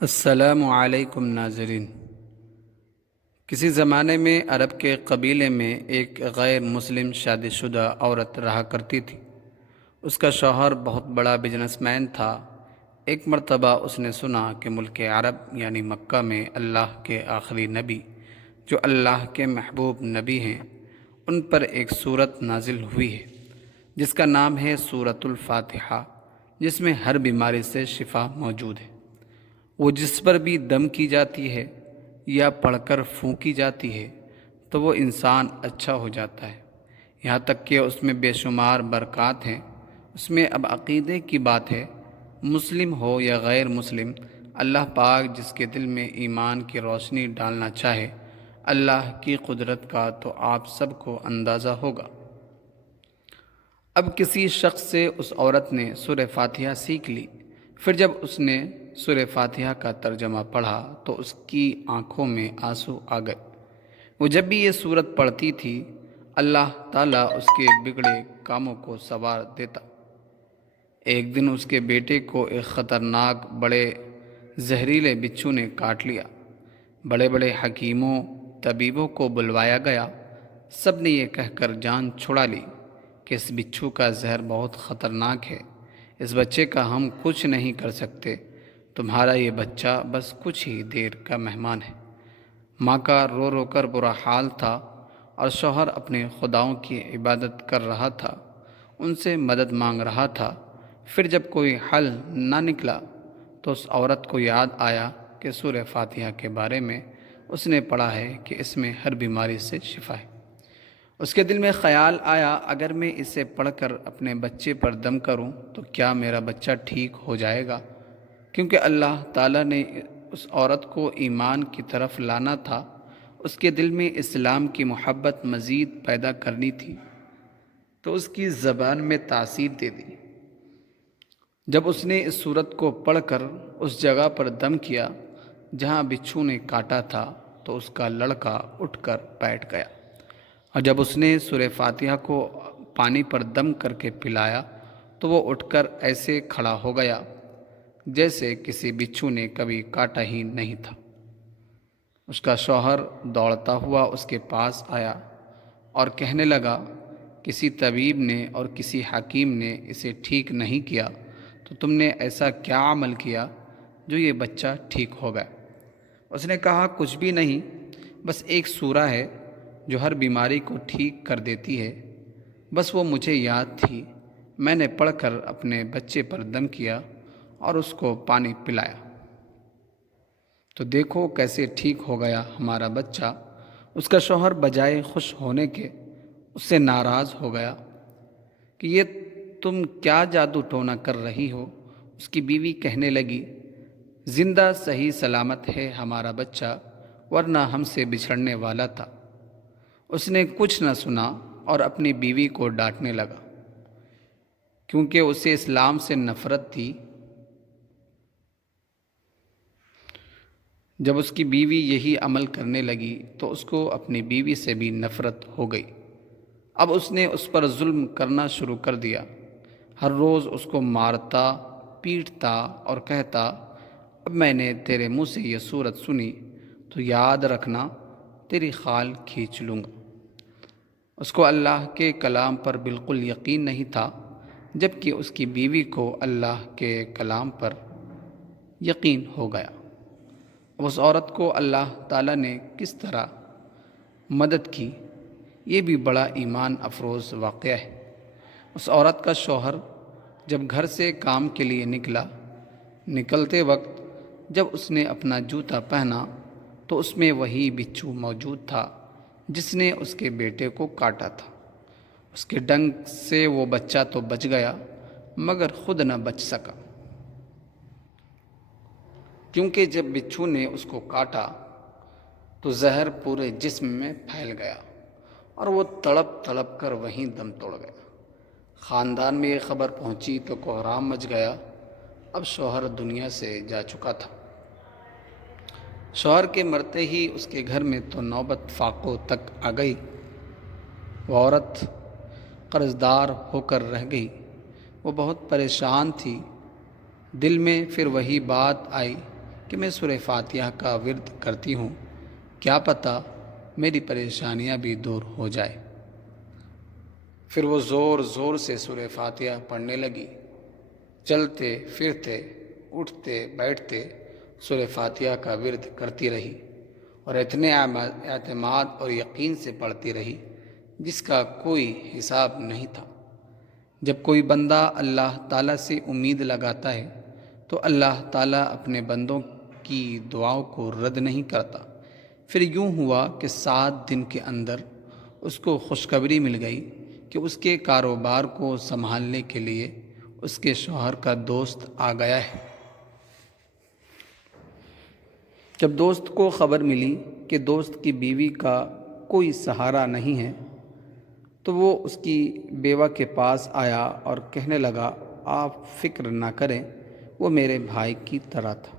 السلام علیکم ناظرین۔ کسی زمانے میں عرب کے قبیلے میں ایک غیر مسلم شادی شدہ عورت رہا کرتی تھی۔ اس کا شوہر بہت بڑا بزنس مین تھا۔ ایک مرتبہ اس نے سنا کہ ملک عرب یعنی مکہ میں اللہ کے آخری نبی جو اللہ کے محبوب نبی ہیں ان پر ایک سورت نازل ہوئی ہے جس کا نام ہے سورۃ الفاتحہ، جس میں ہر بیماری سے شفا موجود ہے۔ وہ جس پر بھی دم کی جاتی ہے یا پڑھ کر پھونکی جاتی ہے تو وہ انسان اچھا ہو جاتا ہے، یہاں تک کہ اس میں بے شمار برکات ہیں۔ اس میں اب عقیدے کی بات ہے، مسلم ہو یا غیر مسلم، اللہ پاک جس کے دل میں ایمان کی روشنی ڈالنا چاہے، اللہ کی قدرت کا تو آپ سب کو اندازہ ہوگا۔ اب کسی شخص سے اس عورت نے سورہ فاتحہ سیکھ لی، پھر جب اس نے سورہ فاتحہ کا ترجمہ پڑھا تو اس کی آنکھوں میں آنسو آ گئے۔ وہ جب بھی یہ سورت پڑھتی تھی اللہ تعالیٰ اس کے بگڑے کاموں کو سنوار دیتا۔ ایک دن اس کے بیٹے کو ایک خطرناک بڑے زہریلے بچھو نے کاٹ لیا۔ بڑے بڑے حکیموں طبیبوں کو بلوایا گیا، سب نے یہ کہہ کر جان چھڑا لی کہ اس بچھو کا زہر بہت خطرناک ہے، اس بچے کا ہم کچھ نہیں کر سکتے، تمہارا یہ بچہ بس کچھ ہی دیر کا مہمان ہے۔ ماں کا رو رو کر برا حال تھا اور شوہر اپنے خداؤں کی عبادت کر رہا تھا، ان سے مدد مانگ رہا تھا۔ پھر جب کوئی حل نہ نکلا تو اس عورت کو یاد آیا کہ سورہ فاتحہ کے بارے میں اس نے پڑھا ہے کہ اس میں ہر بیماری سے شفا ہے۔ اس کے دل میں خیال آیا، اگر میں اسے پڑھ کر اپنے بچے پر دم کروں تو کیا میرا بچہ ٹھیک ہو جائے گا؟ کیونکہ اللہ تعالیٰ نے اس عورت کو ایمان کی طرف لانا تھا، اس کے دل میں اسلام کی محبت مزید پیدا کرنی تھی، تو اس کی زبان میں تاثیر دے دی۔ جب اس نے اس سورت کو پڑھ کر اس جگہ پر دم کیا جہاں بچھو نے کاٹا تھا تو اس کا لڑکا اٹھ کر بیٹھ گیا، اور جب اس نے سورہ فاتحہ کو پانی پر دم کر کے پلایا تو وہ اٹھ کر ایسے کھڑا ہو گیا جیسے کسی بچھو نے کبھی کاٹا ہی نہیں تھا۔ اس کا شوہر دوڑتا ہوا اس کے پاس آیا اور کہنے لگا، کسی طبیب نے اور کسی حکیم نے اسے ٹھیک نہیں کیا تو تم نے ایسا کیا عمل کیا جو یہ بچہ ٹھیک ہو گیا؟ اس نے کہا، کچھ بھی نہیں، بس ایک سورہ ہے جو ہر بیماری کو ٹھیک کر دیتی ہے، بس وہ مجھے یاد تھی، میں نے پڑھ کر اپنے بچے پر دم کیا اور اس کو پانی پلایا، تو دیکھو کیسے ٹھیک ہو گیا ہمارا بچہ۔ اس کا شوہر بجائے خوش ہونے کے اس سے ناراض ہو گیا کہ یہ تم کیا جادو ٹونا کر رہی ہو؟ اس کی بیوی کہنے لگی، زندہ صحیح سلامت ہے ہمارا بچہ، ورنہ ہم سے بچھڑنے والا تھا۔ اس نے کچھ نہ سنا اور اپنی بیوی کو ڈانٹنے لگا، کیونکہ اسے اسلام سے نفرت تھی۔ جب اس کی بیوی یہی عمل کرنے لگی تو اس کو اپنی بیوی سے بھی نفرت ہو گئی۔ اب اس نے اس پر ظلم کرنا شروع کر دیا، ہر روز اس کو مارتا پیٹتا اور کہتا، اب میں نے تیرے منہ سے یہ سورت سنی تو یاد رکھنا تیری خال کھینچ لوں گا۔ اس کو اللہ کے کلام پر بالکل یقین نہیں تھا، جبکہ اس کی بیوی کو اللہ کے کلام پر یقین ہو گیا۔ اب اس عورت کو اللہ تعالیٰ نے کس طرح مدد کی، یہ بھی بڑا ایمان افروز واقعہ ہے۔ اس عورت کا شوہر جب گھر سے کام کے لیے نکلا، نکلتے وقت جب اس نے اپنا جوتا پہنا تو اس میں وہی بچھو موجود تھا جس نے اس کے بیٹے کو کاٹا تھا۔ اس کے ڈنک سے وہ بچہ تو بچ گیا مگر خود نہ بچ سکا، کیونکہ جب بچھو نے اس کو کاٹا تو زہر پورے جسم میں پھیل گیا اور وہ تڑپ تڑپ کر وہیں دم توڑ گیا۔ خاندان میں یہ خبر پہنچی تو کوہرام مچ گیا۔ اب شوہر دنیا سے جا چکا تھا۔ شوہر کے مرتے ہی اس کے گھر میں تو نوبت فاقوں تک آ گئی۔ وہ عورت قرض دار ہو کر رہ گئی، وہ بہت پریشان تھی۔ دل میں پھر وہی بات آئی کہ میں سورہ فاتحہ کا ورد کرتی ہوں، کیا پتہ میری پریشانیاں بھی دور ہو جائے۔ پھر وہ زور زور سے سورہ فاتحہ پڑھنے لگی۔ چلتے پھرتے اٹھتے بیٹھتے سورہ فاتحہ کا ورد کرتی رہی اور اتنے اعتماد اور یقین سے پڑھتی رہی جس کا کوئی حساب نہیں تھا۔ جب کوئی بندہ اللہ تعالیٰ سے امید لگاتا ہے تو اللہ تعالیٰ اپنے بندوں کی دعاؤں کو رد نہیں کرتا۔ پھر یوں ہوا کہ 7 دن کے اندر اس کو خوشخبری مل گئی کہ اس کے کاروبار کو سنبھالنے کے لیے اس کے شوہر کا دوست آ گیا ہے۔ جب دوست کو خبر ملی کہ دوست کی بیوی کا کوئی سہارا نہیں ہے تو وہ اس کی بیوہ کے پاس آیا اور کہنے لگا، آپ فکر نہ کریں، وہ میرے بھائی کی طرح تھا،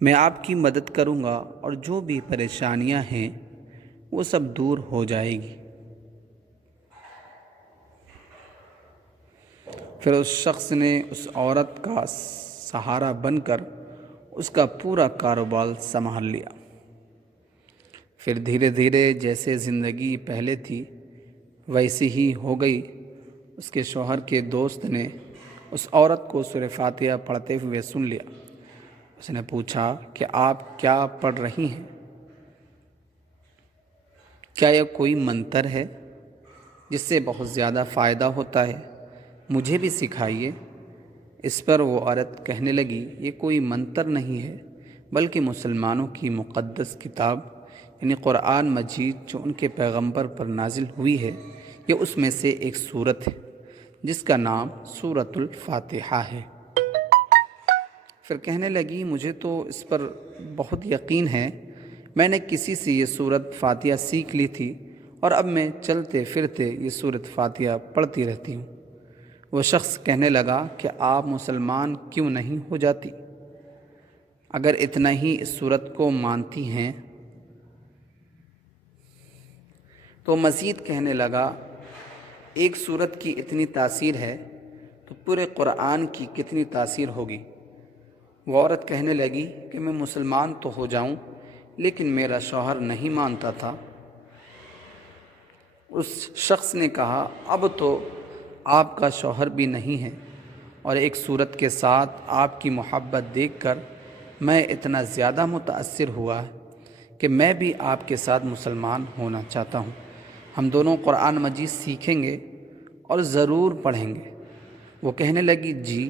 میں آپ کی مدد کروں گا اور جو بھی پریشانیاں ہیں وہ سب دور ہو جائے گی۔ پھر اس شخص نے اس عورت کا سہارا بن کر اس کا پورا کاروبار سنبھال لیا۔ پھر دھیرے دھیرے جیسے زندگی پہلے تھی ویسی ہی ہو گئی۔ اس کے شوہر کے دوست نے اس عورت کو سورہ فاتحہ پڑھتے ہوئے سن لیا۔ اس نے پوچھا کہ آپ کیا پڑھ رہی ہیں؟ کیا یہ کوئی منتر ہے جس سے بہت زیادہ فائدہ ہوتا ہے؟ مجھے بھی سکھائیے۔ اس پر وہ عورت کہنے لگی، یہ کوئی منتر نہیں ہے بلکہ مسلمانوں کی مقدس کتاب یعنی قرآن مجید جو ان کے پیغمبر پر نازل ہوئی ہے، یہ اس میں سے ایک سورت ہے جس کا نام سورۃ الفاتحہ ہے۔ پھر کہنے لگی، مجھے تو اس پر بہت یقین ہے، میں نے کسی سے یہ سورۃ فاتحہ سیکھ لی تھی اور اب میں چلتے پھرتے یہ سورۃ فاتحہ پڑھتی رہتی ہوں۔ وہ شخص کہنے لگا کہ آپ مسلمان کیوں نہیں ہو جاتی؟ اگر اتنا ہی اس سورت کو مانتی ہیں تو مزید کہنے لگا، ایک سورت کی اتنی تاثیر ہے تو پورے قرآن کی کتنی تاثیر ہوگی۔ وہ عورت کہنے لگی کہ میں مسلمان تو ہو جاؤں لیکن میرا شوہر نہیں مانتا تھا۔ اس شخص نے کہا، اب تو آپ کا شوہر بھی نہیں ہے اور ایک سورت کے ساتھ آپ کی محبت دیکھ کر میں اتنا زیادہ متاثر ہوا کہ میں بھی آپ کے ساتھ مسلمان ہونا چاہتا ہوں۔ ہم دونوں قرآن مجید سیکھیں گے اور ضرور پڑھیں گے۔ وہ کہنے لگی، جی